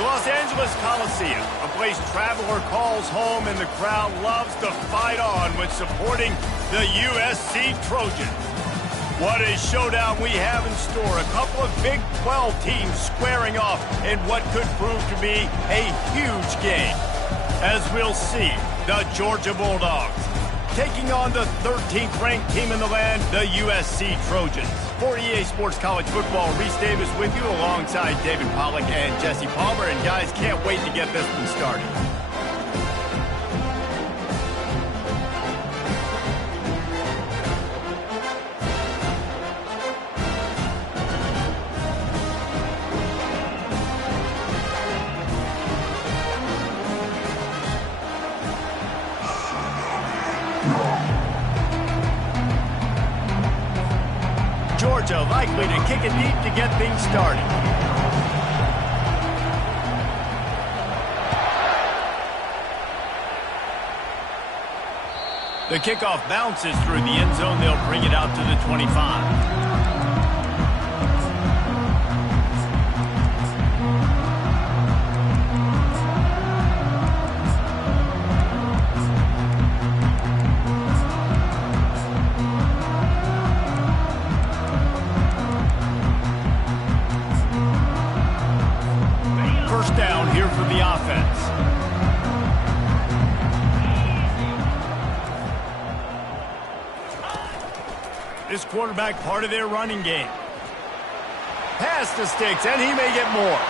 The Los Angeles Coliseum, a place traveler calls home and the crowd loves to fight on when supporting the USC Trojans. What a showdown we have in store. A couple of Big 12 teams squaring off in what could prove to be a huge game. As we'll see, the Georgia Bulldogs taking on the 13th ranked team in the land, the USC Trojans. For EA Sports College Football, Reese Davis with you alongside David Pollack and Jesse Palmer. And guys, can't wait to get this one started. Georgia likely to kick it deep to get things started. The kickoff bounces through the end zone. They'll bring it out to the 25. Down here for the offense. This quarterback part of their running game. Pass to Sticks, and he may get more.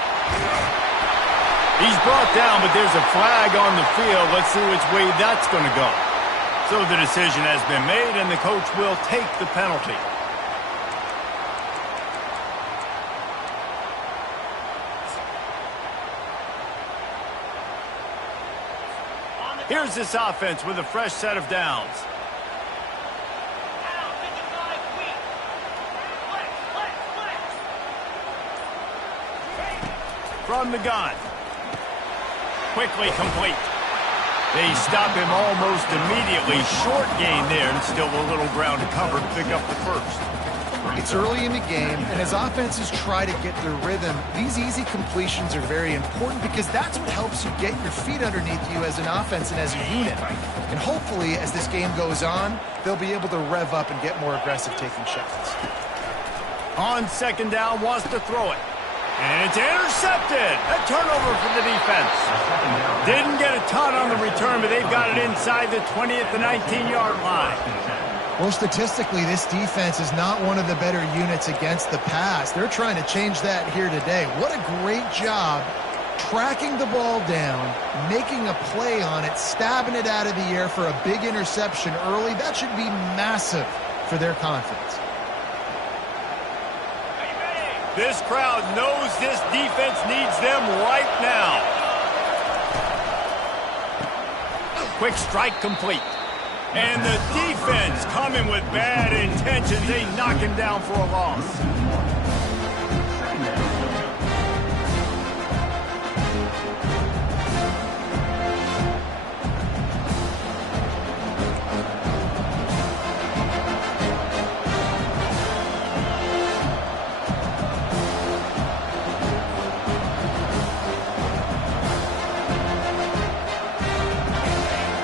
He's brought down, but there's a flag on the field. Let's see which way that's going to go. So the decision has been made, and the coach will take the penalty. Here's this offense with a fresh set of downs. From the gun. Quickly complete. They stop him almost immediately. Short gain there, and still a little ground to cover to pick up the first. It's early in the game, and as offenses try to get their rhythm, these easy completions are very important because that's what helps you get your feet underneath you as an offense and as a unit. And hopefully, as this game goes on, they'll be able to rev up and get more aggressive taking shots. On second down, wants to throw it. And it's intercepted. A turnover for the defense. Didn't get a ton on the return, but they've got it inside the 20 at the 19-yard line. Well, statistically, this defense is not one of the better units against the pass. They're trying to change that here today. What a great job tracking the ball down, making a play on it, stabbing it out of the air for a big interception early. That should be massive for their confidence. This crowd knows this defense needs them right now. Quick strike complete. And the defense coming with bad intentions. They knock him down for a loss.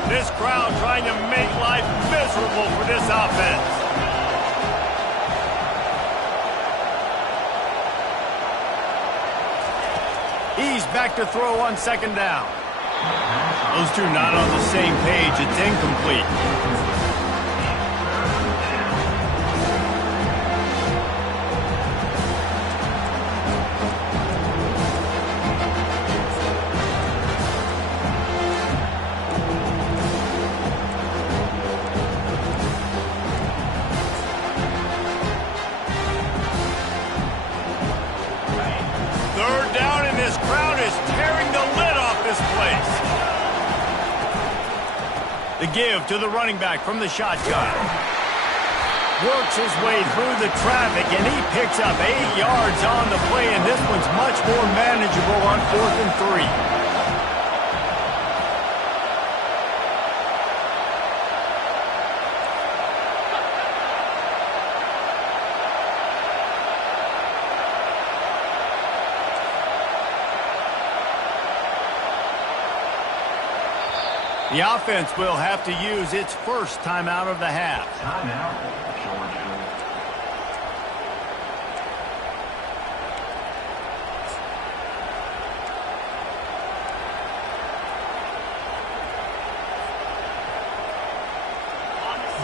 This crowd trying to make life miserable for this offense. He's back to throw on second down. Those two not on the same page. It's incomplete. Third down, and this crowd is tearing the lid off this place. The give to the running back from the shotgun. Works his way through the traffic, and he picks up 8 yards on the play, and this one's much more manageable on 4th and 3. The offense will have to use its first timeout of the half. Timeout, Georgia.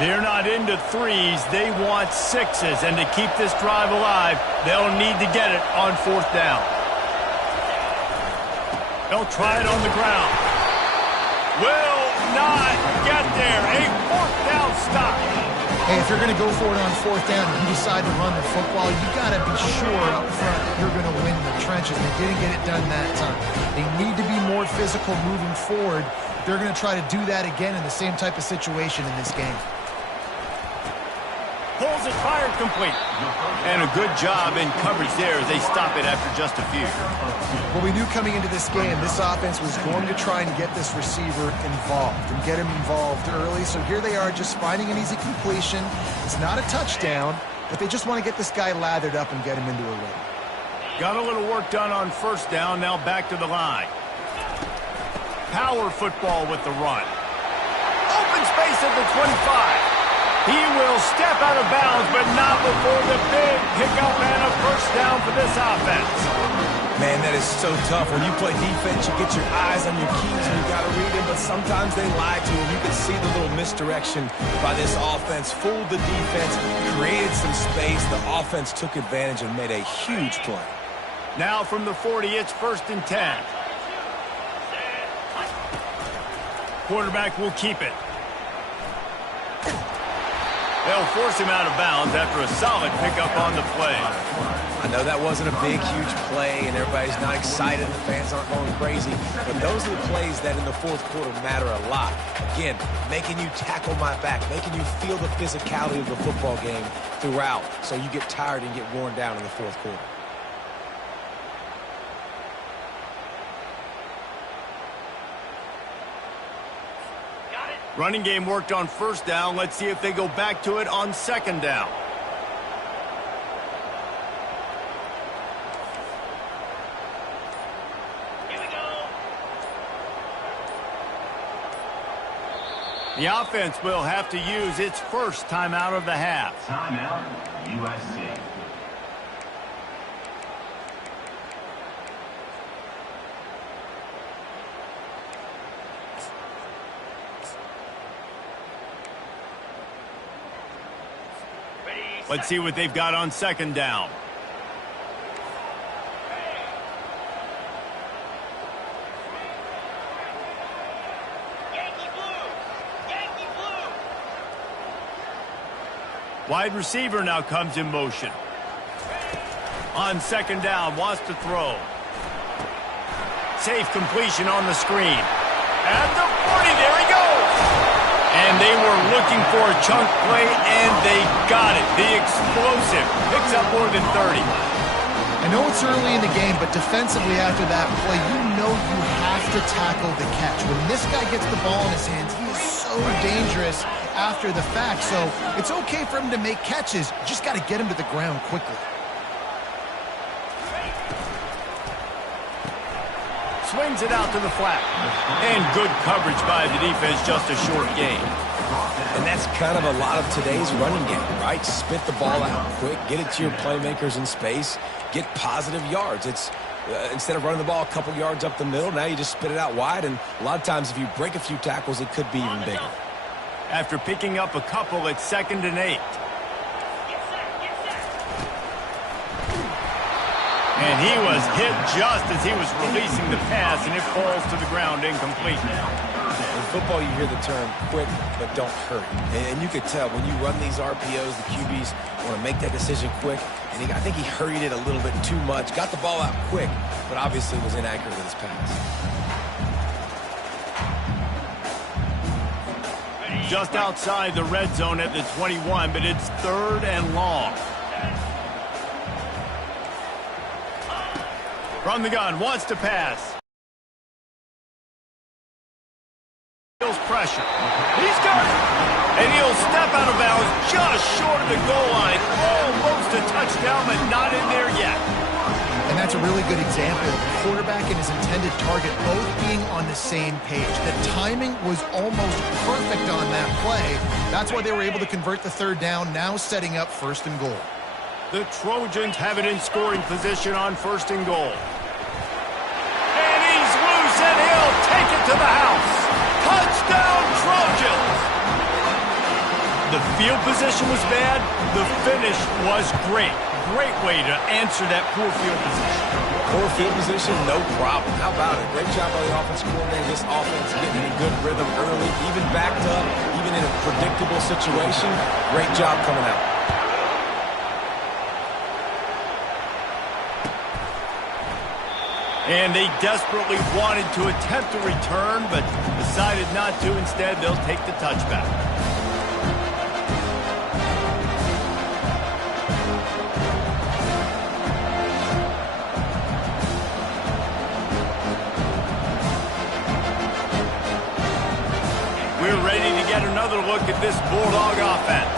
They're not into threes. They want sixes. And to keep this drive alive, they'll need to get it on fourth down. They'll try it on the ground. Will not get there. A fourth down stop. Hey, if you're going to go for it on fourth down and you decide to run the football, you got to be sure up front that you're going to win the trenches. They didn't get it done that time. They need to be more physical moving forward. They're going to try to do that again in the same type of situation in this game. Pulls it, fired complete. And a good job in coverage there as they stop it after just a few. Well, we knew coming into this game, this offense was going to try and get this receiver involved and get him involved early. So here they are just finding an easy completion. It's not a touchdown, but they just want to get this guy lathered up and get him into a rhythm. Got a little work done on first down. Now back to the line. Power football with the run. Open space at the 25. He will step out of bounds, but not before the big pickup and a first down for this offense. Man, that is so tough. When you play defense, you get your eyes on your keys and you got to read them, but sometimes they lie to you. You can see the little misdirection by this offense. Fooled the defense, created some space. The offense took advantage and made a huge play. Now from the 40, it's 1st and 10. Quarterback will keep it. They'll force him out of bounds after a solid pickup on the play. I know that wasn't a big, huge play, and everybody's not excited, the fans aren't going crazy, but those are the plays that in the fourth quarter matter a lot. Again, making you tackle my back, making you feel the physicality of the football game throughout, so you get tired and get worn down in the fourth quarter. Running game worked on first down. Let's see if they go back to it on second down. Here we go. The offense will have to use its first timeout of the half. Timeout, USC. Let's see what they've got on second down. Yankee blue! Yankee blue! Wide receiver now comes in motion. On second down, wants to throw. Safe completion on the screen. At the 40, there he goes! And they were looking for a chunk play, and they got it. The explosive picks up more than 30. I know it's early in the game, but defensively after that play, you know you have to tackle the catch. When this guy gets the ball in his hands, he is so dangerous after the fact. So it's okay for him to make catches. You just got to get him to the ground quickly. Swings it out to the flat. And good coverage by the defense, just a short gain. And that's kind of a lot of today's running game, right? Spit the ball out quick, get it to your playmakers in space, get positive yards. It's instead of running the ball a couple yards up the middle, now you just spit it out wide, and a lot of times if you break a few tackles, it could be even bigger. After picking up a couple, it's 2nd and 8. And he was hit just as he was releasing the pass, and it falls to the ground incomplete. In football, you hear the term quick, but don't hurry. And you could tell when you run these RPOs, the QBs want to make that decision quick. And I think he hurried it a little bit too much. Got the ball out quick, but obviously was inaccurate with his pass. Just outside the red zone at the 21, but it's 3rd and long. From the gun, wants to pass. Feels pressure. He's got it. And he'll step out of bounds just short of the goal line. Almost a touchdown, but not in there yet. And that's a really good example of the quarterback and his intended target both being on the same page. The timing was almost perfect on that play. That's why they were able to convert the third down, now setting up 1st and goal. The Trojans have it in scoring position on 1st and goal. And he's loose, and he'll take it to the house. Touchdown, Trojans! The field position was bad. The finish was great. Great way to answer that poor field position. Poor field position, no problem. How about it? Great job by the offensive coordinator. This offense getting in a good rhythm early, even backed up, even in a predictable situation. Great job coming out. And they desperately wanted to attempt a return, but decided not to. Instead, they'll take the touchback. We're ready to get another look at this Bulldog offense.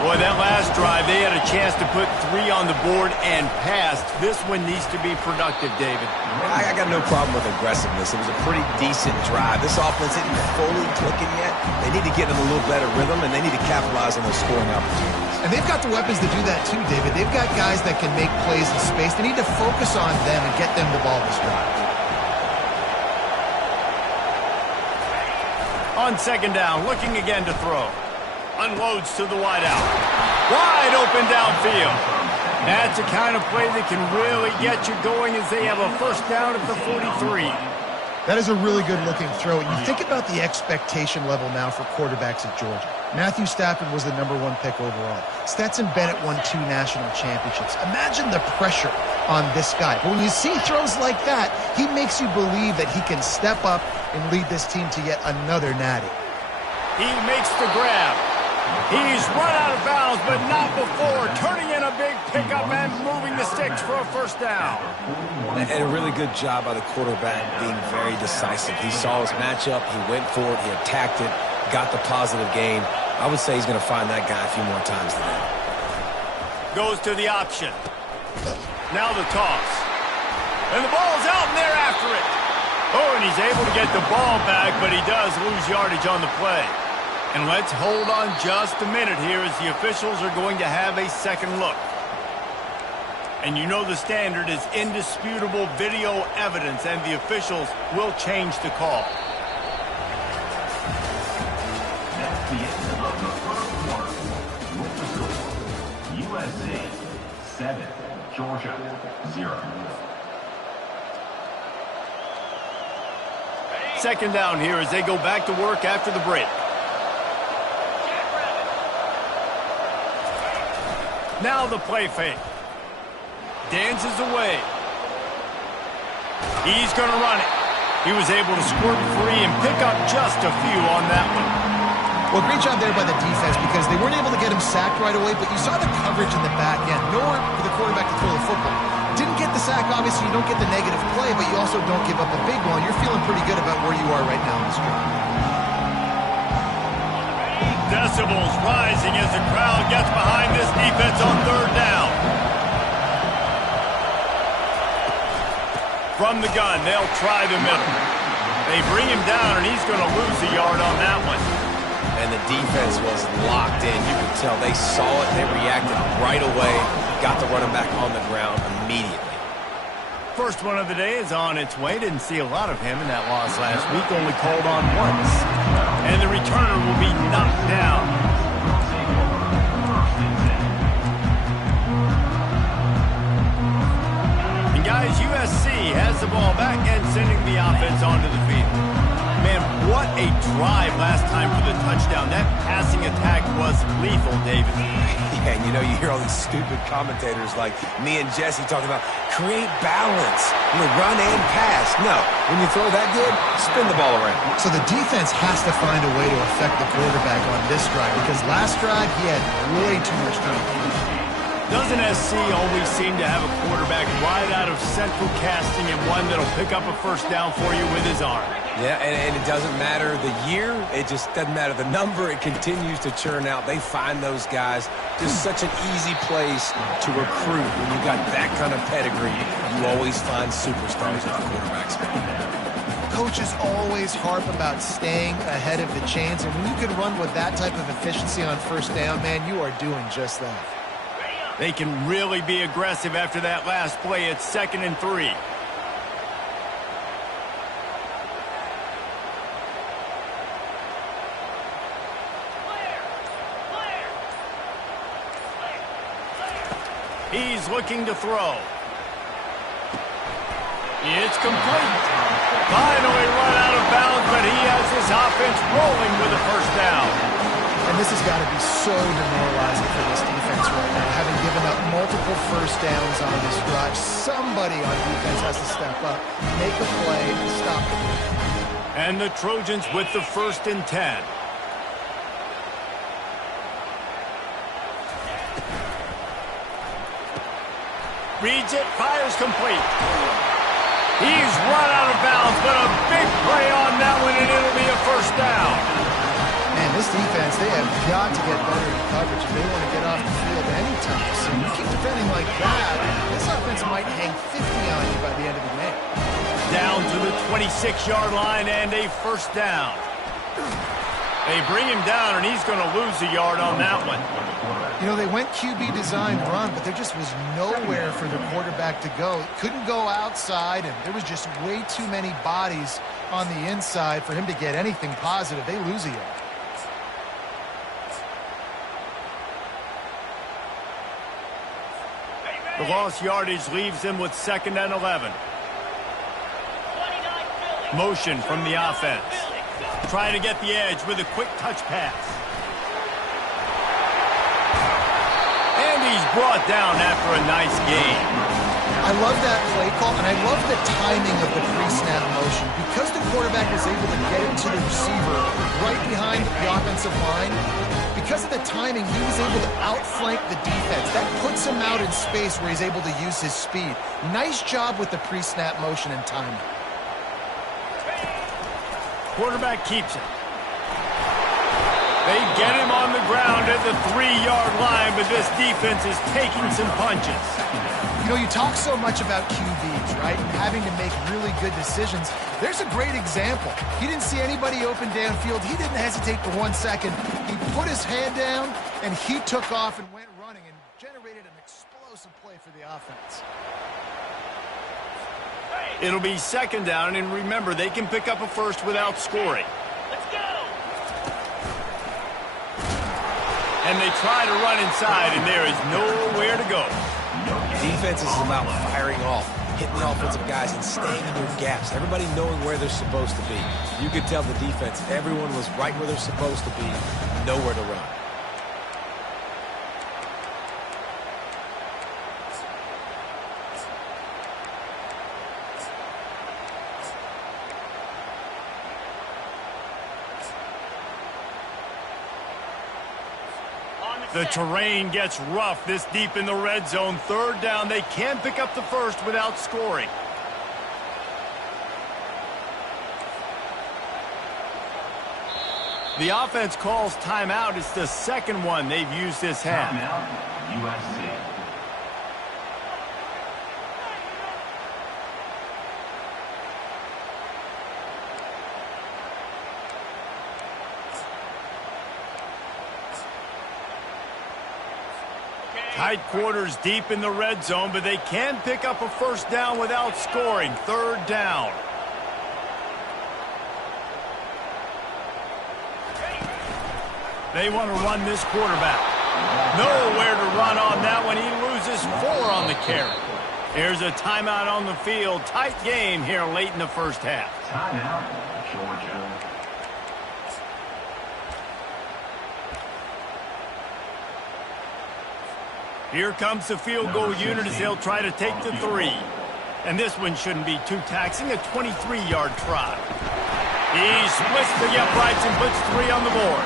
Boy, that last drive, they had a chance to put 3 on the board and passed. This one needs to be productive, David. I got no problem with aggressiveness. It was a pretty decent drive. This offense isn't fully clicking yet. They need to get in a little better rhythm, and they need to capitalize on those scoring opportunities. And they've got the weapons to do that too, David. They've got guys that can make plays in space. They need to focus on them and get them the ball this drive. On 2nd down, looking again to throw. Unloads to the wideout. Wide open downfield. That's the kind of play that can really get you going as they have a 1st down at the 43. That is a really good-looking throw. And you think about the expectation level now for quarterbacks at Georgia. Matthew Stafford was the #1 pick overall. Stetson Bennett won 2 national championships. Imagine the pressure on this guy. But when you see throws like that, he makes you believe that he can step up and lead this team to yet another natty. He makes the grab. He's run out of bounds, but not before. Turning in a big pickup and moving the sticks for a 1st down. And a really good job by the quarterback being very decisive. He saw his matchup. He went for it. He attacked it. Got the positive gain. I would say he's going to find that guy a few more times than that. Goes to the option. Now the toss. And the ball's out, and they're after it. Oh, and he's able to get the ball back, but he does lose yardage on the play. And let's hold on just a minute here as the officials are going to have a second look. And you know the standard is indisputable video evidence, and the officials will change the call. That's the end of the 1st quarter. With the score, USC 7, Georgia 0. 2nd down here as they go back to work after the break. Now the play fake. Dances away. He's going to run it. He was able to squirt free and pick up just a few on that one. Well, great job there by the defense because they weren't able to get him sacked right away, but you saw the coverage in the back end. Nowhere for the quarterback to throw the football. Didn't get the sack, obviously you don't get the negative play, but you also don't give up a big one. You're feeling pretty good about where you are right now in this drive. Decibels rising as the crowd gets behind this defense on 3rd down. From the gun, they'll try the middle. They bring him down, and he's going to lose a yard on that one. And the defense was locked in. You could tell they saw it. They reacted right away. Got the running back on the ground immediately. First one of the day is on its way. Didn't see a lot of him in that loss last week. Only called on once. And the returner will be knocked down. And guys, USC has the ball back and sending the offense onto the field. Man, what a drive last time for the touchdown. That passing attack was lethal, David. Yeah, and you know, you hear all these stupid commentators like me and Jesse talking about create balance, run and pass. No, when you throw that good, spin the ball around. So the defense has to find a way to affect the quarterback on this drive because last drive he had way too much time. Doesn't SC always seem to have a quarterback right out of central casting and one that'll pick up a first down for you with his arm? Yeah, and it doesn't matter the year. It just doesn't matter the number. It continues to churn out. They find those guys. Just such an easy place to recruit. When you got that kind of pedigree, you always find superstars at the quarterback spot. Coaches always harp about staying ahead of the chains, and when you can run with that type of efficiency on first down, man, you are doing just that. They can really be aggressive after that last play. It's 2nd and 3. He's looking to throw. It's complete. Finally run out of bounds, but he has his offense rolling with a first down. And this has got to be so demoralizing for this defense right now, having given up multiple first downs on this drive. Somebody on defense has to step up, make a play, and stop it. And the Trojans with the 1st and 10. Reads it, fires complete. He's run out of bounds, but a big play on that one, and it'll be a first down. Man, this defense, they have got to get better in coverage if they want to get off the field anytime soon. You keep defending like that, this offense might hang 50 on you by the end of the game. Down to the 26-yard line and a first down. They bring him down, and he's going to lose a yard on that one. You know, they went QB design run, but there just was nowhere for the quarterback to go. Couldn't go outside, and there was just way too many bodies on the inside for him to get anything positive. They lose a yard. The lost yardage leaves them with 2nd and 11. Motion from the offense. Trying to get the edge with a quick touch pass. And he's brought down after a nice gain. I love that play call, and I love the timing of the pre-snap motion. Because the quarterback was able to get it to the receiver right behind the offensive line, because of the timing, he was able to outflank the defense. That puts him out in space where he's able to use his speed. Nice job with the pre-snap motion and timing. Quarterback keeps it. They get him on the ground at the 3-yard line, but this defense is taking some punches. You know, you talk so much about QBs, right? And having to make really good decisions. There's a great example. He didn't see anybody open downfield. He didn't hesitate for 1 second. He put his head down, and he took off and went running and generated an explosive play for the offense. It'll be 2nd down, and remember, they can pick up a first without scoring. Let's go! And they try to run inside, and there is nowhere to go. Defense is about firing off, hitting the offensive guys, and staying in their gaps. Everybody knowing where they're supposed to be. You could tell the defense, everyone was right where they're supposed to be, nowhere to run. The terrain gets rough this deep in the red zone. 3rd down. They can pick up the first without scoring. The offense calls timeout. It's the 2nd one they've used this half. Timeout, USC. Tight quarters deep in the red zone, but they can pick up a first down without scoring. 3rd down. They want to run this quarterback. Nowhere to run on that one. He loses 4 on the carry. Here's a timeout on the field. Tight game here late in the first half. Timeout, Georgia. Here comes the field goal unit as they'll try to take the 3. And this one shouldn't be too taxing, a 23-yard try. He splits the uprights and puts 3 on the board.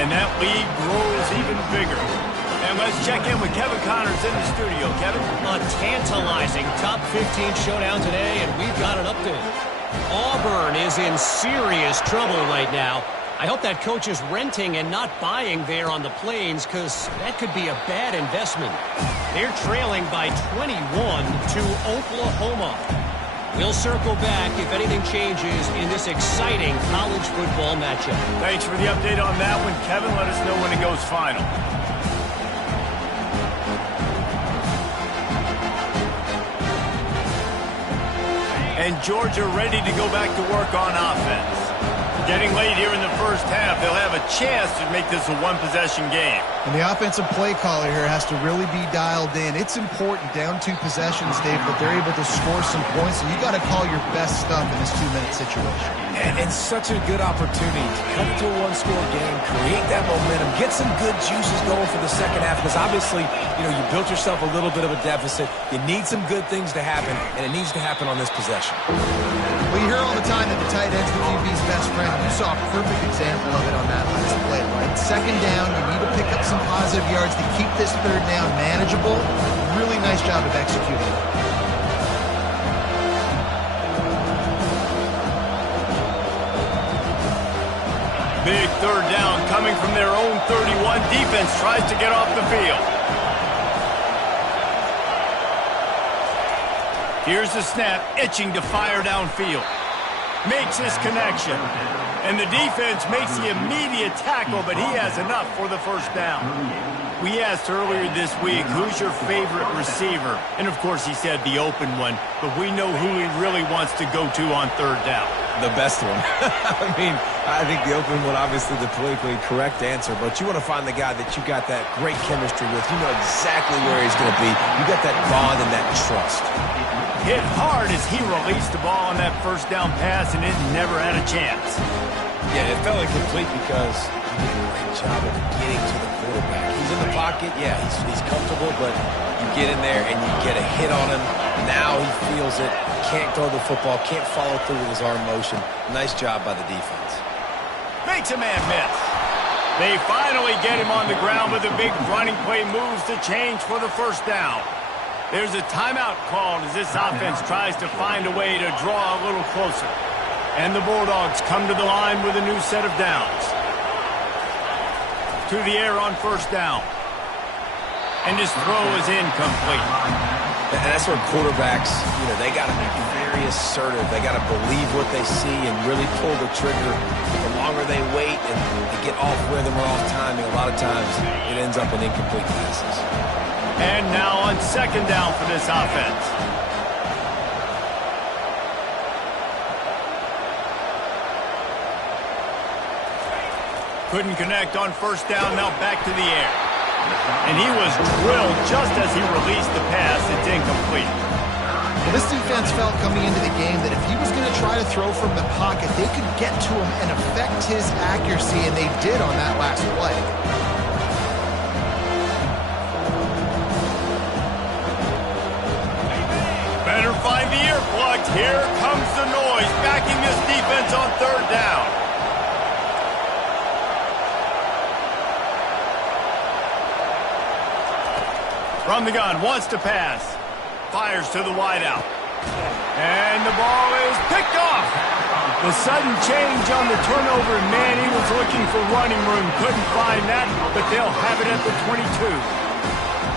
And that lead grows even bigger. And let's check in with Kevin Connors in the studio. Kevin? A tantalizing top 15 showdown today, and we've got an update. Auburn is in serious trouble right now. I hope that coach is renting and not buying there on the Plains, because that could be a bad investment. They're trailing by 21 to Oklahoma. We'll circle back if anything changes in this exciting college football matchup. Thanks for the update on that one, Kevin. Let us know when it goes final. And Georgia ready to go back to work on offense. Getting late here in the first half, they'll have a chance to make this a one-possession game. And the offensive play caller here has to really be dialed in. It's important, down 2 possessions, Dave, that they're able to score some points. And you got to call your best stuff in this 2-minute situation. And such a good opportunity to cut into a one-score game, create that momentum, get some good juices going for the second half. Because obviously, you built yourself a little bit of a deficit. You need some good things to happen, and it needs to happen on this possession. Well, you hear all the time that the tight end's the QB's best friend. You saw a perfect example of it on that last play, right? Second down, you need to pick up some positive yards to keep this third down manageable. Really nice job of executing. Big third down coming from their own 31. Defense tries to get off the field. Here's the snap, itching to fire downfield. Makes his connection. And the defense makes the immediate tackle, but he has enough for the first down. We asked earlier this week, who's your favorite receiver? And, of course, he said the open one, but we know who he really wants to go to on third down. The best one. I think the open one, obviously the politically correct answer, but you want to find the guy that you got that great chemistry with. You know exactly where he's going to be. You got that bond and that trust. Hit hard as he released the ball on that first down pass, and it never had a chance. Yeah, it felt incomplete because he did a great job of getting to the quarterback. He's in the pocket, yeah, he's comfortable, but you get in there and you get a hit on him. Now he feels it, can't throw the football, can't follow through with his arm motion. Nice job by the defense. Makes a man miss. They finally get him on the ground with a big running play moves to change for the first down. There's a timeout called as this offense tries to find a way to draw a little closer. And the Bulldogs come to the line with a new set of downs. To the air on first down. And his throw is incomplete. And that's where quarterbacks, they got to be very assertive. They got to believe what they see and really pull the trigger. The longer they wait and they get off rhythm or off timing, a lot of times it ends up in incomplete passes. And now on second down for this offense. Couldn't connect on first down, now back to the air. And he was drilled just as he released the pass. It's incomplete. Well, this defense felt coming into the game that if he was going to try to throw from the pocket, they could get to him and affect his accuracy, and they did on that last play. Better find the earplugs. Here comes the noise, backing this defense on third down. From the gun, wants to pass. Fires to the wideout. And the ball is picked off. The sudden change on the turnover, and man, he was looking for running room. Couldn't find that, but they'll have it at the 22.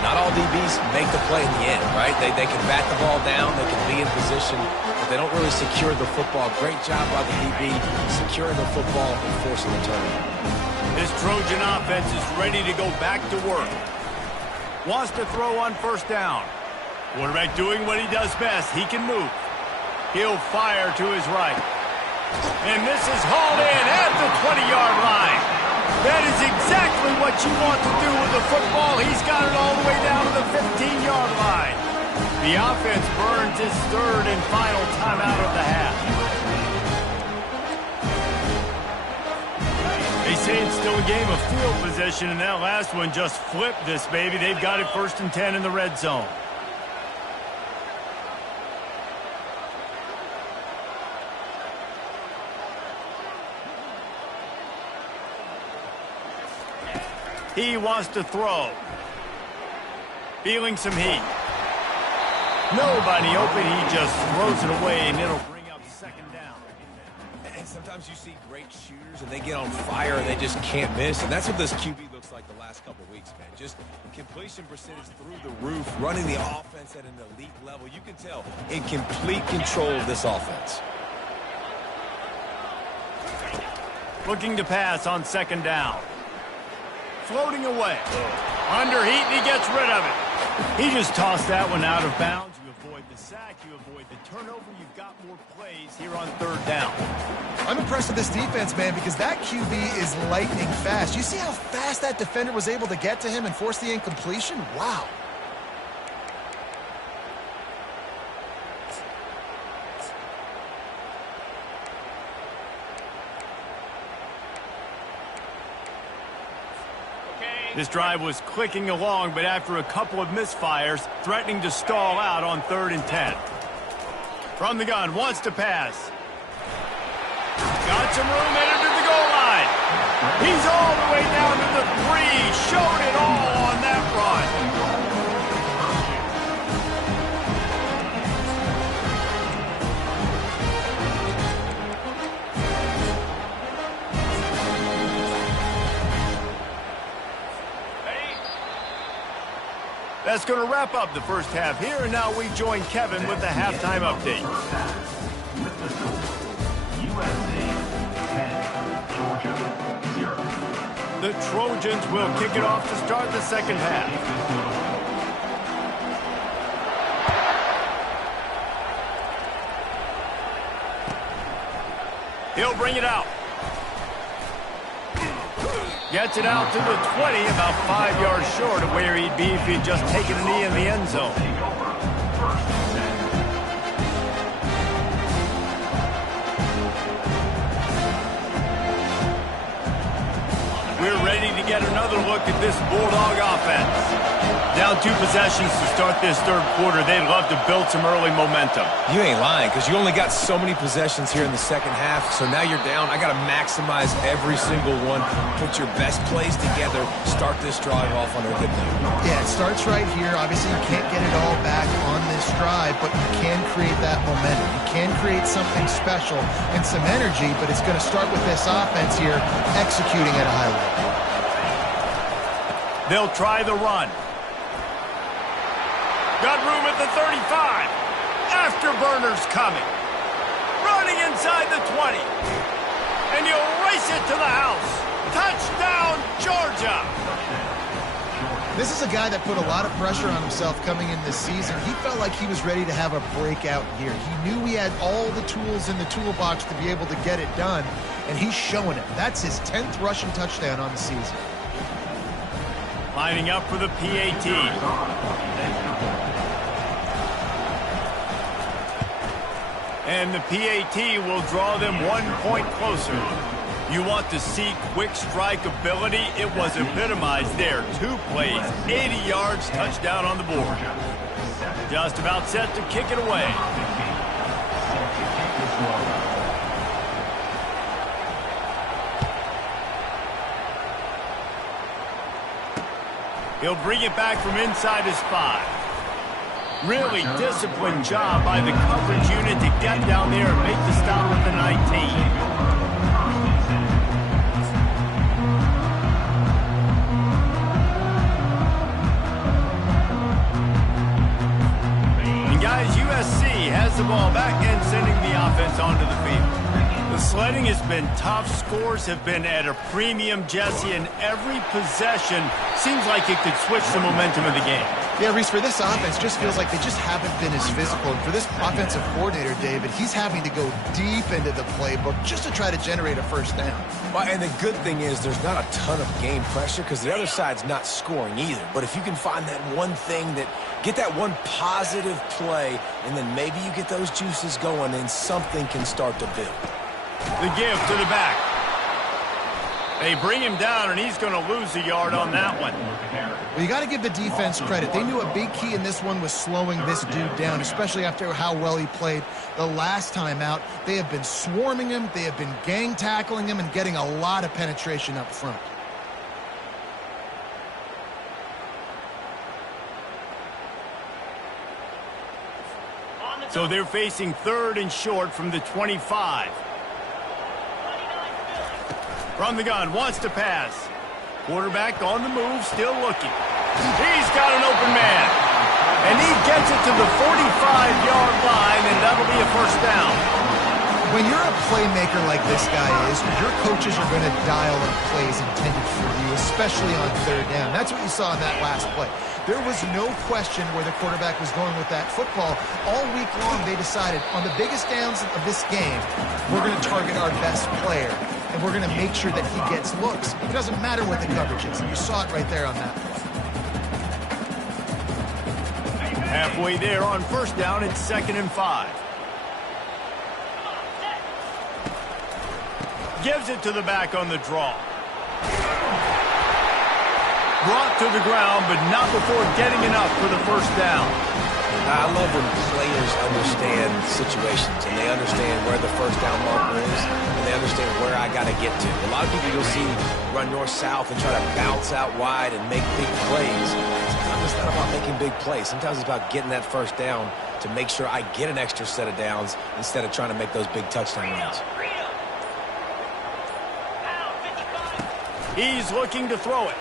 Not all DBs make the play in the end, right? They can bat the ball down, they can be in position, but they don't really secure the football. Great job by the DB securing the football and forcing the turnover. This Trojan offense is ready to go back to work. Wants to throw on first down. Quarterback doing what he does best. He can move. He'll fire to his right. And this is hauled in at the 20-yard line. That is exactly what you want to do with the football. He's got it all the way down to the 15-yard line. The offense burns his third and final timeout of the half. They say it's still a game of field position, and that last one just flipped this baby. They've got it 1st and 10 in the red zone. He wants to throw. Feeling some heat. Nobody open. He just throws it away, and it'll bring up second down. And sometimes you see great shooters, and they get on fire, and they just can't miss. And that's what this QB looks like the last couple of weeks, man. Just completion percentage through the roof, running the offense at an elite level. You can tell in complete control of this offense. Looking to pass on second down. Floating away. Under heat, and he gets rid of it. He just tossed that one out of bounds. You avoid the sack, you avoid the turnover. You've got more plays here on third down. I'm impressed with this defense, man, because that QB is lightning fast. You see how fast that defender was able to get to him and force the incompletion? Wow. This drive was clicking along, but after a couple of misfires, threatening to stall out on 3rd and 10. From the gun, wants to pass. Got some room, headed to the goal line. He's all the way down to the 3. Showed it all on that run. That's going to wrap up the first half here, and now we join Kevin with the halftime update. With the score, USC 10, Georgia 0. The Trojans will kick it off to start the second half. He'll bring it out. Gets it out to the 20, about 5 yards short of where he'd be if he'd just taken a knee in the end zone. We're ready to get another look at this Bulldog offense. Down 2 possessions to start this third quarter. They'd love to build some early momentum. You ain't lying, because you only got so many possessions here in the second half, so now you're down. I got to maximize every single one. Put your best plays together. Start this drive off on a good note. Yeah, it starts right here. Obviously, you can't get it all back on this drive, but you can create that momentum. You can create something special and some energy, but it's going to start with this offense here executing at a high level. They'll try the run. Got room at the 35. Afterburners coming. Running inside the 20. And you'll race it to the house. Touchdown, Georgia. This is a guy that put a lot of pressure on himself coming in this season. He felt like he was ready to have a breakout year. He knew he had all the tools in the toolbox to be able to get it done, and he's showing it. That's his 10th rushing touchdown on the season. Lining up for the PAT. And the PAT will draw them 1 point closer. You want to see quick strike ability? It was epitomized there. 2 plays, 80 yards, touchdown on the board. Just about set to kick it away. He'll bring it back from inside his 5. Really disciplined job by the coverage unit to get down there and make the stop at the 19. And guys, USC has the ball back and sending the offense onto the field. The sledding has been tough. Scores have been at a premium, Jesse, and every possession seems like it could switch the momentum of the game. Yeah, Reese, for this offense, just feels like they just haven't been as physical. And for this offensive coordinator, David, he's having to go deep into the playbook just to try to generate a first down. Well, and the good thing is there's not a ton of game pressure because the other side's not scoring either. But if you can find that one thing that get that one positive play, and then maybe you get those juices going, and something can start to build. The give to the back. They bring him down, and he's going to lose a yard on that one. Well, you got to give the defense credit. They knew a big key in this one was slowing this dude down, especially after how well he played the last time out. They have been swarming him. They have been gang tackling him and getting a lot of penetration up front. So they're facing 3rd and short from the 25. From the gun, wants to pass. Quarterback on the move, still looking. He's got an open man. And he gets it to the 45-yard line, and that'll be a first down. When you're a playmaker like this guy is, your coaches are going to dial up plays intended for you, especially on 3rd down. That's what you saw in that last play. There was no question where the quarterback was going with that football. All week long, they decided on the biggest downs of this game, we're going to target our best player, and we're going to make sure that he gets looks. It doesn't matter what the coverage is. You saw it right there on that play. Halfway there on 1st down, it's 2nd and 5. Gives it to the back on the draw. Brought to the ground, but not before getting enough for the first down. I love when players understand situations and they understand where the first down marker is and they understand where I got to get to. A lot of people you'll see run north-south and try to bounce out wide and make big plays. Sometimes it's not about making big plays. Sometimes it's about getting that first down to make sure I get an extra set of downs instead of trying to make those big touchdown runs. He's looking to throw it.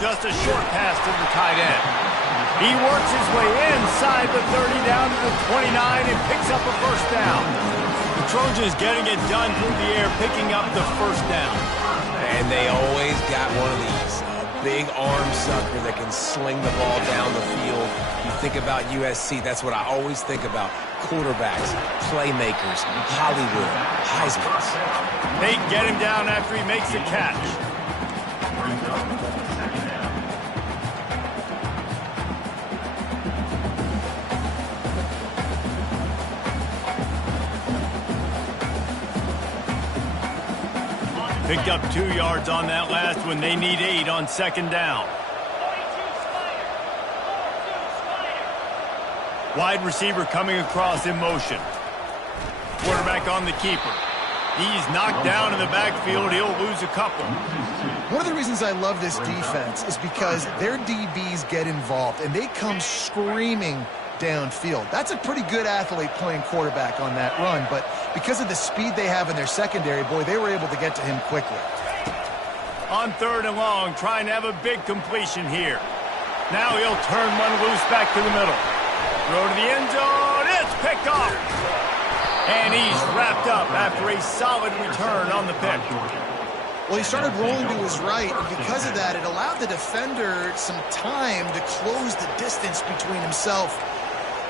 Just a short pass to the tight end. He works his way inside the 30 down to the 29 and picks up a first down. The Trojans getting it done through the air, picking up the first down. And they always got one of these. A big arm sucker that can sling the ball down the field. You think about USC, that's what I always think about. Quarterbacks, playmakers, Hollywood, Heismans. They get him down after he makes a catch. Picked up 2 yards on that last one. They need 8 on 2nd down. Wide receiver coming across in motion. Quarterback on the keeper. He's knocked down in the backfield. He'll lose a couple. One of the reasons I love this defense is because their DBs get involved, and they come screaming downfield. That's a pretty good athlete playing quarterback on that run, but because of the speed they have in their secondary, boy, they were able to get to him quickly. On 3rd and long, trying to have a big completion here. Now he'll turn one loose back to the middle. Throw to the end zone. It's picked off. And he's wrapped up after a solid return on the pick. Well, he started rolling to his right, and because of that, it allowed the defender some time to close the distance between himself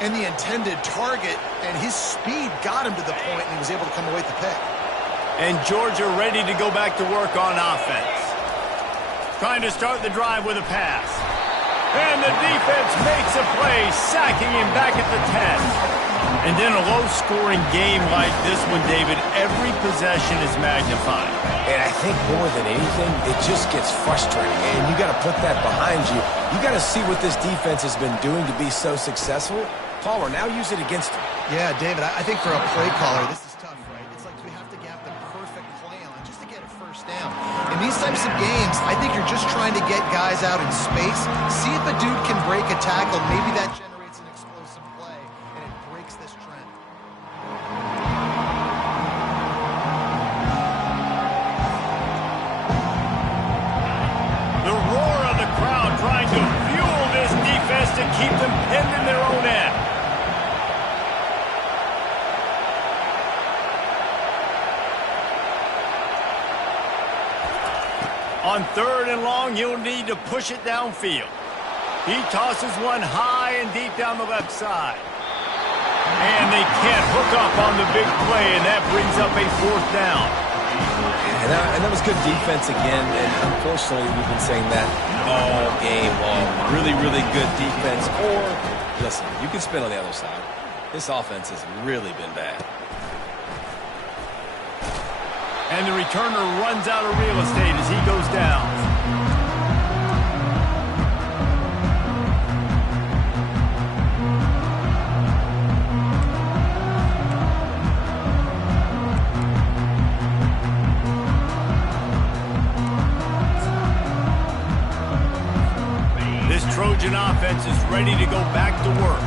and the intended target, and his speed got him to the point, and he was able to come away with the pick. And Georgia ready to go back to work on offense. Trying to start the drive with a pass. And the defense makes a play, sacking him back at the 10. And then a low-scoring game like this one, David, every possession is magnified. And I think more than anything, it just gets frustrating. And you got to put that behind you. You got to see what this defense has been doing to be so successful. Palmer, now use it against him. Yeah, David, I think for a play caller, this is tough, right? It's like you have to have the perfect play on just to get a first down. In these types of games, I think you're just trying to get guys out in space, see if a dude can break a tackle. Maybe that generates an explosive play, and it breaks this trend. The roar of the crowd trying to fuel this defense to keep them pinned in their own end. On 3rd and long, he'll need to push it downfield. He tosses one high and deep down the left side. And they can't hook up on the big play, and that brings up a 4th down. And that was good defense again, and unfortunately we've been saying that all game long. Really, really good defense. Or, listen, you can spin on the other side. This offense has really been bad. And the returner runs out of real estate as he goes down. This Trojan offense is ready to go back to work.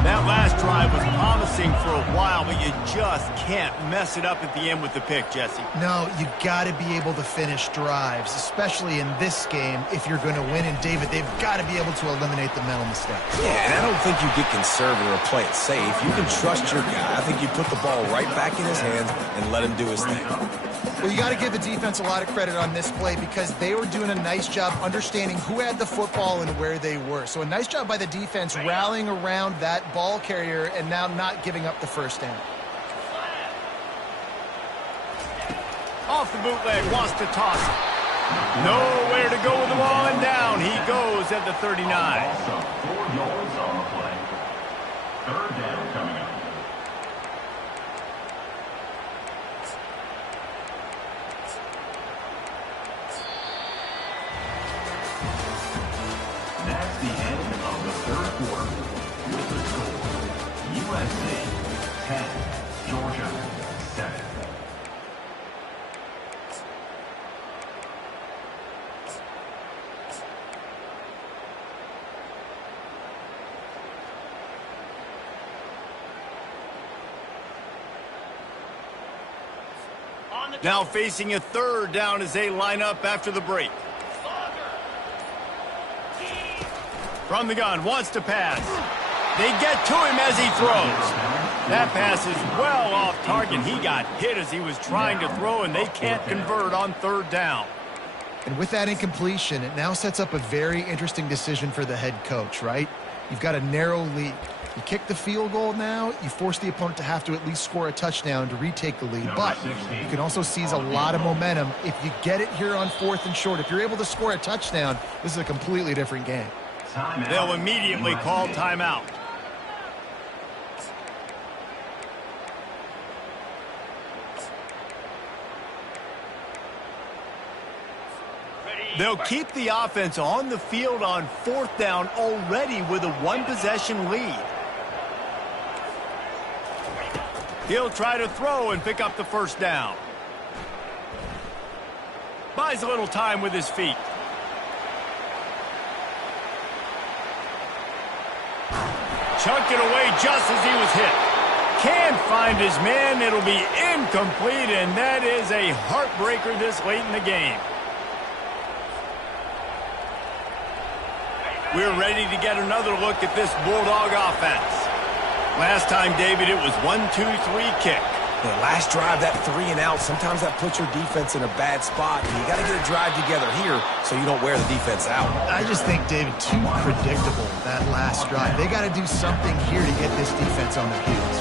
That last drive was promising for a while, but you just can't mess it up at the end with the pick, Jesse. No, you got to be able to finish drives, especially in this game if you're going to win. And, David, they've got to be able to eliminate the mental mistakes. Yeah, and I don't think you get conservative or play it safe. You can trust your guy. I think you put the ball right back in his hands and let him do his thing. Well, you got to give the defense a lot of credit on this play because they were doing a nice job understanding who had the football and where they were. So a nice job by the defense rallying around that ball carrier and now not giving up the first down. Off the bootleg, wants to toss it. Nowhere to go with the ball, and down he goes at the 39. Also 4 yards on the play. Third down coming up. That's the end of the third quarter. With the score, USC 10, Georgia 7. Now facing a third down as they line up after the break. From the gun, wants to pass. They get to him as he throws. That pass is well off target. He got hit as he was trying to throw, and they can't convert on third down. And with that incompletion, it now sets up a very interesting decision for the head coach, right? You've got a narrow lead. You kick the field goal now, you force the opponent to have to at least score a touchdown to retake the lead. But you can also seize a lot of momentum if you get it here on 4th and short. If you're able to score a touchdown, this is a completely different game. They'll immediately call timeout. They'll keep the offense on the field on 4th down already with a 1-possession lead. He'll try to throw and pick up the first down. Buys a little time with his feet. Chucked it away just as he was hit. Can't find his man. It'll be incomplete, and that is a heartbreaker this late in the game. We're ready to get another look at this Bulldog offense. Last time, David, it was 1-2-3 kick. The last drive, that 3 and out, sometimes that puts your defense in a bad spot. And you got to get a drive together here so you don't wear the defense out. I just think, David, too predictable, that last drive. They got to do something here to get this defense on their heels.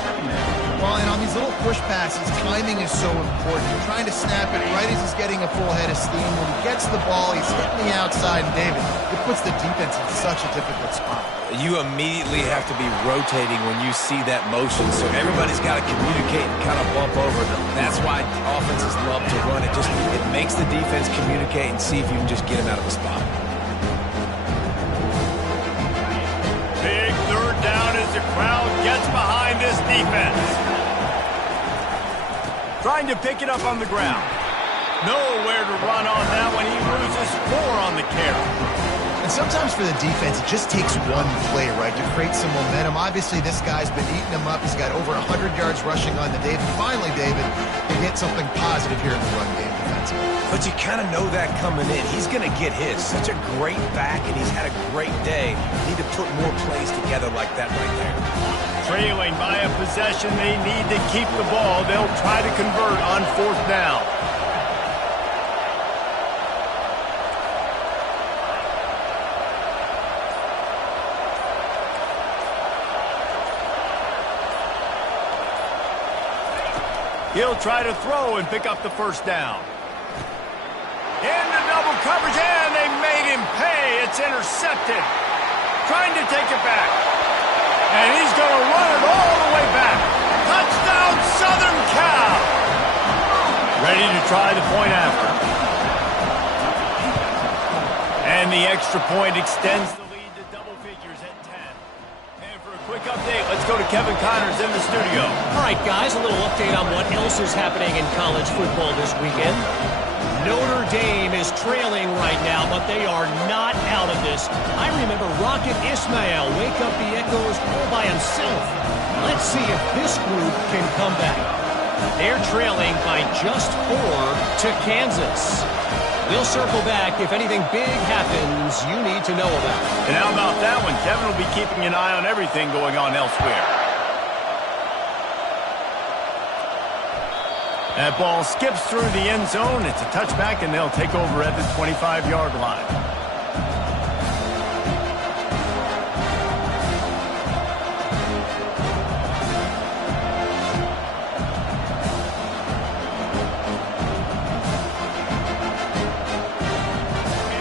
Well, and on these little push passes, timing is so important. You're trying to snap it right as he's getting a full head of steam. When he gets the ball, he's hitting the outside, and David, it puts the defense in such a difficult spot. You immediately have to be rotating when you see that motion, so everybody's got to communicate and kind of bump over. That's why offenses love to run it. It makes the defense communicate and see if you can just get him out of the spot. Big third down as the crowd gets behind this defense. Trying to pick it up on the ground. Nowhere to run on that one. He loses 4 on the carry. And sometimes for the defense, it just takes one play, right, to create some momentum. Obviously, this guy's been eating them up. He's got over 100 yards rushing on the day. And finally, David, you get something positive here in the run game defensively. But you kind of know that coming in. He's going to get his. Such a great back, and he's had a great day. You need to put more plays together like that right there. Trailing by a possession, they need to keep the ball. They'll try to convert on 4th down. He'll try to throw and pick up the first down. Into double coverage, and they made him pay. It's intercepted. Trying to take it back. And he's going to run it all the way back. Touchdown, Southern Cal. Ready to try the point after. And the extra point extends the lead to double figures at 10. And for a quick update, let's go to Kevin Connors in the studio. All right, guys, a little update on what else is happening in college football this weekend. Notre Dame is trailing right now, but they are not out of this. I remember Rocket Ismail wake up the echoes all by himself. Let's see if this group can come back. They're trailing by just 4 to Kansas. We'll circle back if anything big happens you need to know about. And how about that one? Kevin will be keeping an eye on everything going on elsewhere. That ball skips through the end zone. It's a touchback, and they'll take over at the 25-yard line.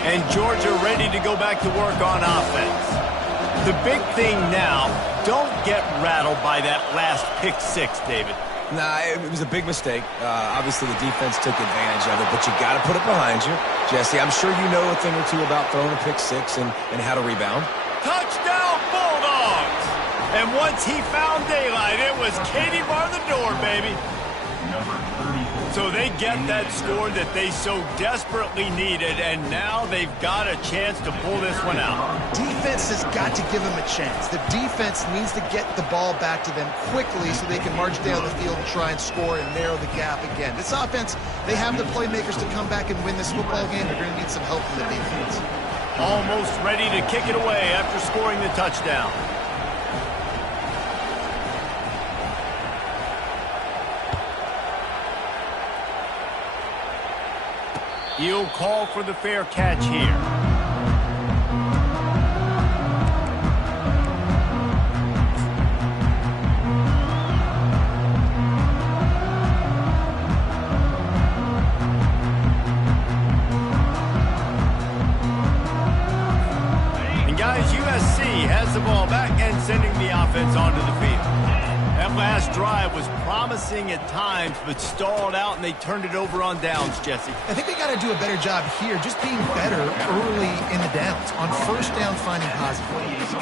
And Georgia ready to go back to work on offense. The big thing now, don't get rattled by that last pick six, David. Nah, it was a big mistake. Obviously, the defense took advantage of it, but you got to put it behind you. Jesse, I'm sure you know a thing or two about throwing a pick six and how to rebound. Touchdown, Bulldogs! And once he found daylight, it was Katie bar the door, baby. So they get that score that they so desperately needed, and now they've got a chance to pull this one out. Defense has got to give them a chance. The defense needs to get the ball back to them quickly so they can march down the field and try and score and narrow the gap again. This offense, they have the playmakers to come back and win this football game. They're going to need some help from the defense. Almost ready to kick it away after scoring the touchdown. He'll call for the fair catch here. And guys, USC has the ball back and sending the offense onto the field. That last drive was promising at times, but stalled out, and they turned it over on downs, Jesse. I think they got to do a better job here, just being better early in the downs. On first down, finding positive.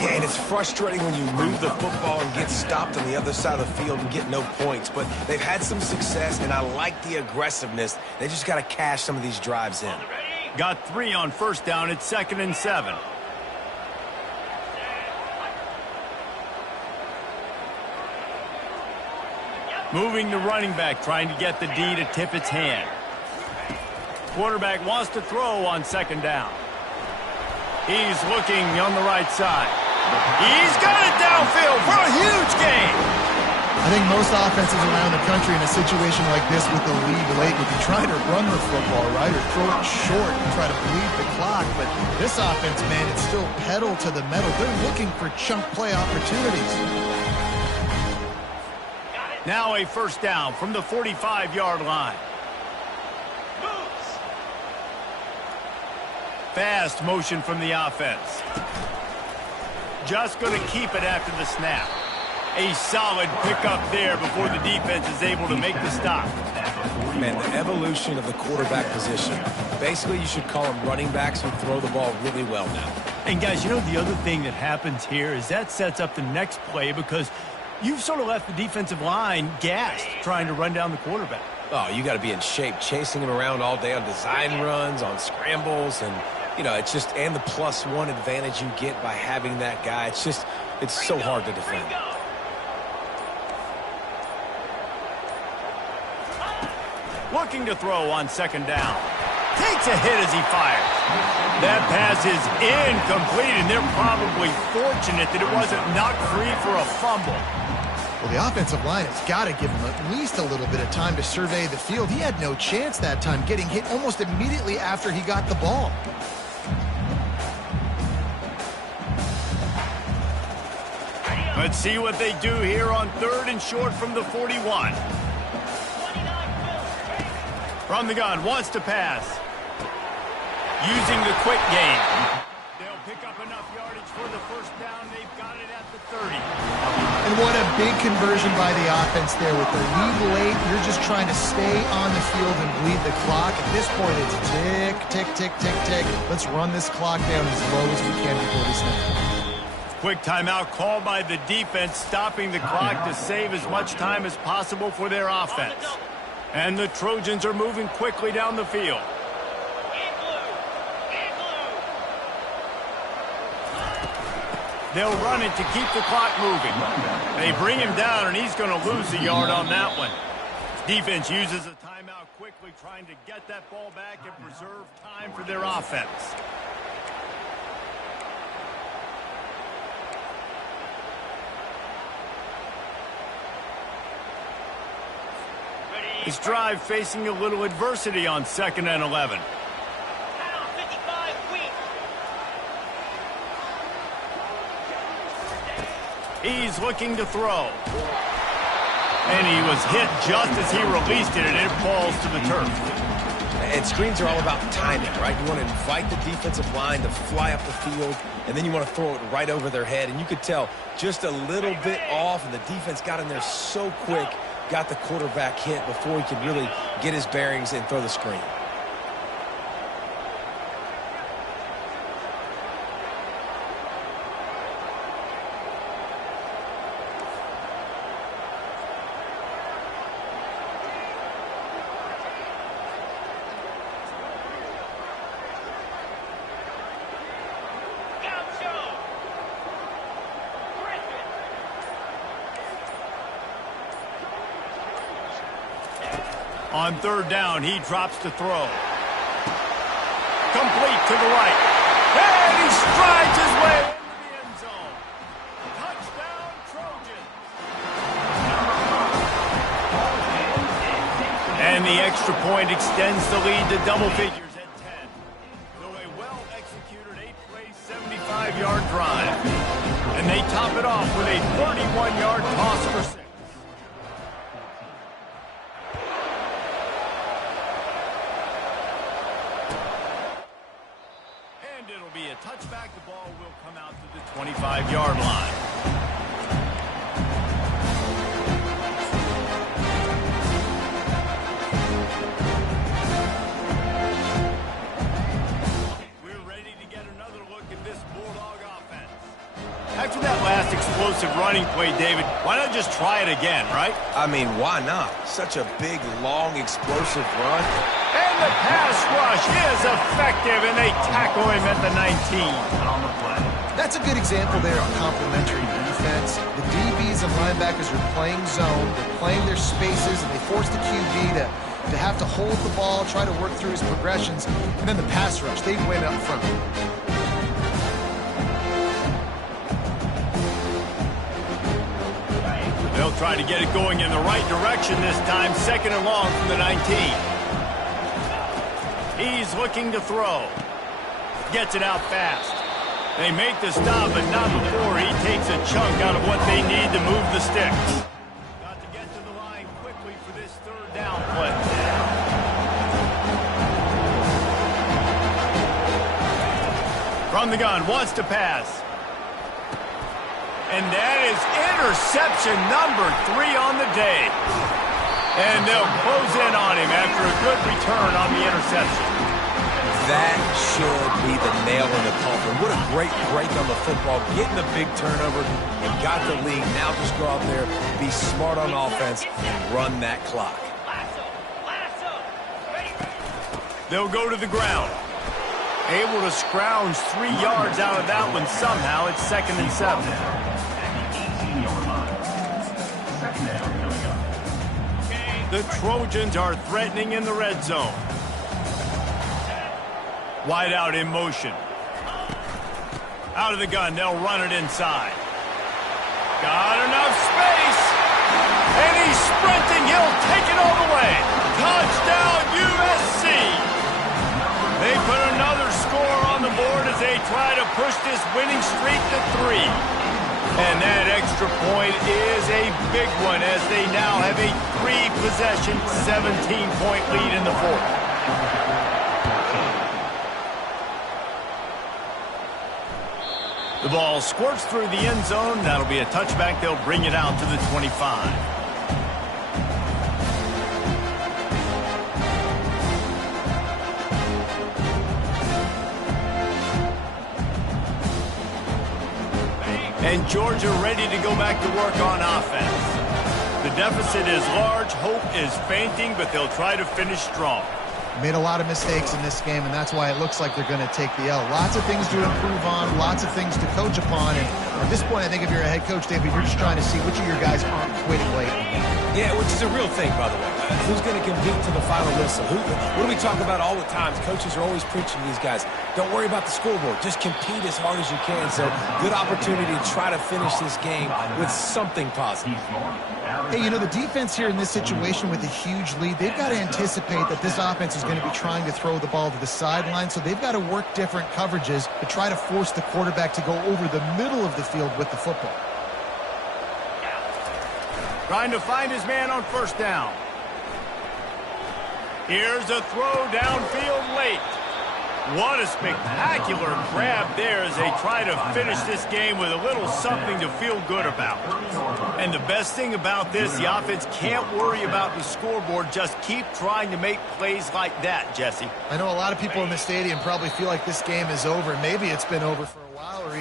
Yeah, and it's frustrating when you move the football and get stopped on the other side of the field and get no points. But they've had some success, and I like the aggressiveness. They just got to cash some of these drives in. Got 3 on first down. It's 2nd and 7. Moving the running back, trying to get the D to tip its hand. Quarterback wants to throw on 2nd down. He's looking on the right side. He's got it downfield for a huge gain. I think most offenses around the country in a situation like this with the lead late would be trying to run the football, right, or throw it short and try to bleed the clock. But this offense, man, it's still pedal to the metal. They're looking for chunk play opportunities. Now a first down from the 45-yard line. Fast motion from the offense. Just going to keep it after the snap. A solid pickup there before the defense is able to make the stop. Man, the evolution of the quarterback position. Basically, you should call them running backs who throw the ball really well now. And guys, you know the other thing that happens here is that sets up the next play because you've sort of left the defensive line gassed trying to run down the quarterback. Oh, you got to be in shape, chasing him around all day on design runs, on scrambles, and, you know, it's just, and the +1 advantage you get by having that guy. It's just, it's so hard to defend. Looking to throw on 2nd down. Takes a hit as he fires. That pass is incomplete, and they're probably fortunate that it wasn't knocked free for a fumble. Well, the offensive line has got to give him at least a little bit of time to survey the field. He had no chance that time, getting hit almost immediately after he got the ball. Let's see what they do here on 3rd and short from the 41. From the gun, wants to pass. Using the quick game. They'll pick up enough yardage for the first down. They've got it at the 30. And what a big conversion by the offense there. With the lead late, you're just trying to stay on the field and bleed the clock. At this point, it's tick, tick, tick, tick, tick. Let's run this clock down as low as we can before the snap. Quick timeout called by the defense, stopping the clock to save as much time as possible for their offense. And the Trojans are moving quickly down the field. They'll run it to keep the clock moving. They bring him down, and he's going to lose a yard on that one. Defense uses a timeout quickly, trying to get that ball back and preserve time for their offense. This drive facing a little adversity on 2nd and 11. Down 55 weak. He's looking to throw. And he was hit just as he released it, and it falls to the turf. And screens are all about timing, right? You want to invite the defensive line to fly up the field, and then you want to throw it right over their head. And you could tell just a little bit off, and the defense got in there so quick, got the quarterback hit before he could really get his bearings and throw the screen. On 3rd down, he drops to throw. Complete to the right. And he strides his way into the end zone. Touchdown, Trojans. And the extra point extends the lead to double figures at 10. So a well-executed 8-play, 75-yard drive. And they top it off with a 31-yard toss for 6. Touchback, the ball will come out to the 25-yard line. We're ready to get another look at this Bulldog offense. After that last explosive running play, David, why not just try it again, right? I mean, why not? Such a big, long, explosive run. And the pass rush is effective, and they tackle him at the 19. That's a good example there of complementary defense. The DBs and linebackers are playing zone, they're playing their spaces, and they force the QB to have to hold the ball, try to work through his progressions, and then the pass rush, they win up front. They'll try to get it going in the right direction this time, 2nd and long from the 19. He's looking to throw. Gets it out fast. They make the stop, but not before he takes a chunk out of what they need to move the sticks. Got to get to the line quickly for this 3rd down play. From the gun, wants to pass. And that is interception number 3 on the day. And they'll close in on him after a good return on the interception. That should be the nail in the coffin. What a great break on the football, getting the big turnover and got the lead. Now just go out there, be smart on offense, and run that clock. Lasso. Ready. They'll go to the ground. Able to scrounge 3 yards out of that one somehow. It's 2nd and 7. The Trojans are threatening in the red zone. Wide out in motion. Out of the gun, they'll run it inside. Got enough space. And he's sprinting. He'll take it all the way. Touchdown, USC. They put another score on the board as they try to push this winning streak to 3. And that extra point is a big one as they now have a 3-possession, 17-point lead in the 4th. The ball squirts through the end zone. That'll be a touchback. They'll bring it out to the 25. And Georgia ready to go back to work on offense. The deficit is large. Hope is fainting, but they'll try to finish strong. Made a lot of mistakes in this game, and that's why it looks like they're going to take the L. Lots of things to improve on, lots of things to coach upon, and at this point, I think if you're a head coach, David, you're just trying to see which of your guys aren't quitting late. Yeah, which is a real thing, by the way. Who's going to compete to the final whistle? What do we talk about all the time? Coaches are always preaching to these guys. Don't worry about the scoreboard. Just compete as hard as you can. So, good opportunity to try to finish this game with something positive. Hey, you know, the defense here in this situation with a huge lead, they've got to anticipate that this offense is going to be trying to throw the ball to the sideline, so they've got to work different coverages to try to force the quarterback to go over the middle of the field with the football. Trying to find his man on first down. Here's a throw downfield late. What a spectacular grab there as they try to finish this game with a little something to feel good about. And the best thing about this, the offense can't worry about the scoreboard. Just keep trying to make plays like that, Jesse. I know a lot of people in the stadium probably feel like this game is over. Maybe it's been over for a while, or